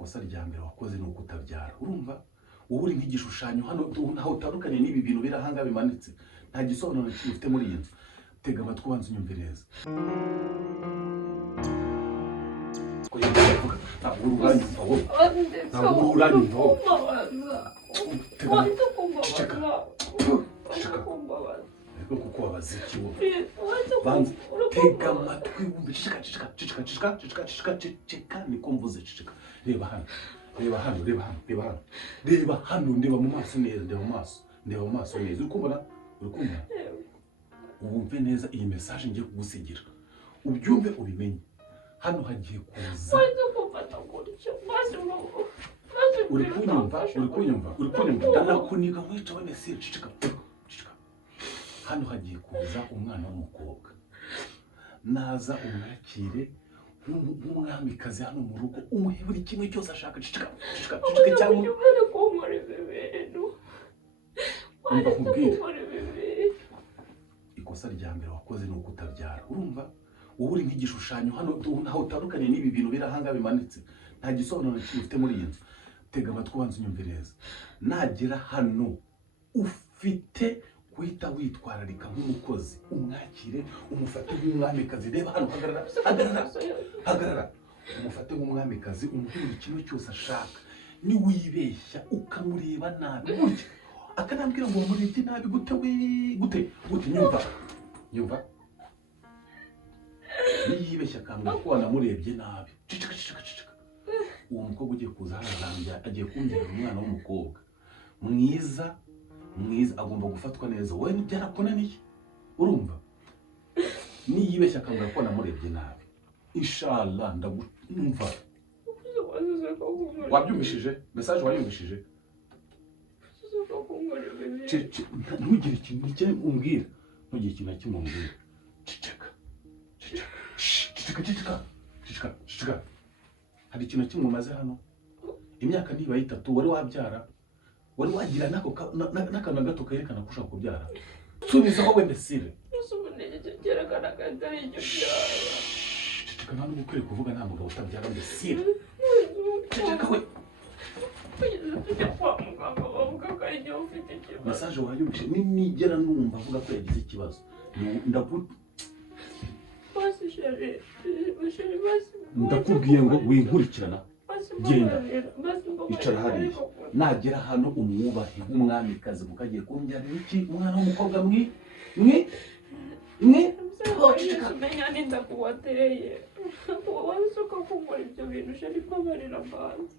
ikosa rya mbere wakoze ni ukutabyara. Urumva wowe uri nk'igishushanyo hano ntaho utandukanye n'ibi bintu birahanga bimanitse, nta gisobanuro cyifite muri iyi nzu. Tega amatwi ubanza unyumvireze. Ntabwo uranyumva wowe, ntabwo uranyumva wowe. Ceceka, ceceka, ariko kuko wabaze iki wowe? Banza tega amatwi wumve. Ceceka, ceceka, ceceka, ceceka, ceceka, ceceka, ceceka, niko mvuze. Ceceka, reba hano, reba hano, reba hano, reba hano, reba hano, ndeba mu maso neza, ndeba mu maso, ndeba mu maso neza. Uri kumbona? Uri kumbona? Wumve neza iyi message ngiye kugusigira, ubyumve ubimenye. Hano hagiye kuza. Uri kunyumva? Uri kunyumva? Uri kunyumva? Ndakuniga nkwica we Messi. Ceceka, ceceka. Hano hagiye kuza umwana w'umukobwa. Naza umwakire nk'umwamikazi hano mu rugo, umuhe buri kimwe cyose ashaka. Ceceka, ceceka, ceceka cyangwa umva nkubwire. Ikosa rya mbere wakoze ni ukutabyara. Urumva wowe uri nk'igishushanyo hano ntaho utandukanye n'ibi bintu birahanga bimanitse, nta gisobanuro cyifite muri iyi nzu. Tega amatwi ubanza unyumvireze. Nagera hano ufite guhita witwararika nk'umukozi, umwakire umufate nk'umwamikazi. Reba hano, hagarara, hagarara, hagarara. Umufate nk'umwamikazi, umuhe ikintu cyose ashaka. Ni wibeshya ukamureba nabi gutya akanambwira ngo murebye nabi gute we gute gute. Nyumva, nyumva, niyibeshya akambwira ko wanamurebye nabi. Ceceka, ceceka, ceceka. Uwo mukobwa ugiye kuza hano agiye kumbyara umwana w'umukobwa mwiza, mwiza, agomba gufatwa neza. Wowe byarakunaniye? Urumva? Niyibeshya akambwira ko wanamurebye nabi, inshallah ndagumva. Wabyumvishije? Message wayumvishije? Ntugire ikintu n'icyo umbwira, ntugire ikintu na kimwe umbwira. Ceceka, ceceka, ceceka, ceceka, ceceka, ceceka. Hari ikintu kimwe umaze hano imyaka niba 3 wari wabyara, wari wagira n'akantu gato kerekana ko ushaka kubyara. Subizaho we Messi. Ceceka, nta n'ubwo ukwiye kuvuga nta mugabo utabyara Messi. Ceceka we. Message wayumvise nigera numva avuga ko yagize ikibazo. Ndakubwiye ngo winkurikirana, genda icara hariya. Nagera hano umwubahe nk'umwamikazi, mukagiye kumbyarira iki umwana w'umukobwa mwi umenya ninda kuwateye. Wabuze ko kumura ibyo bintu shari babarira banze.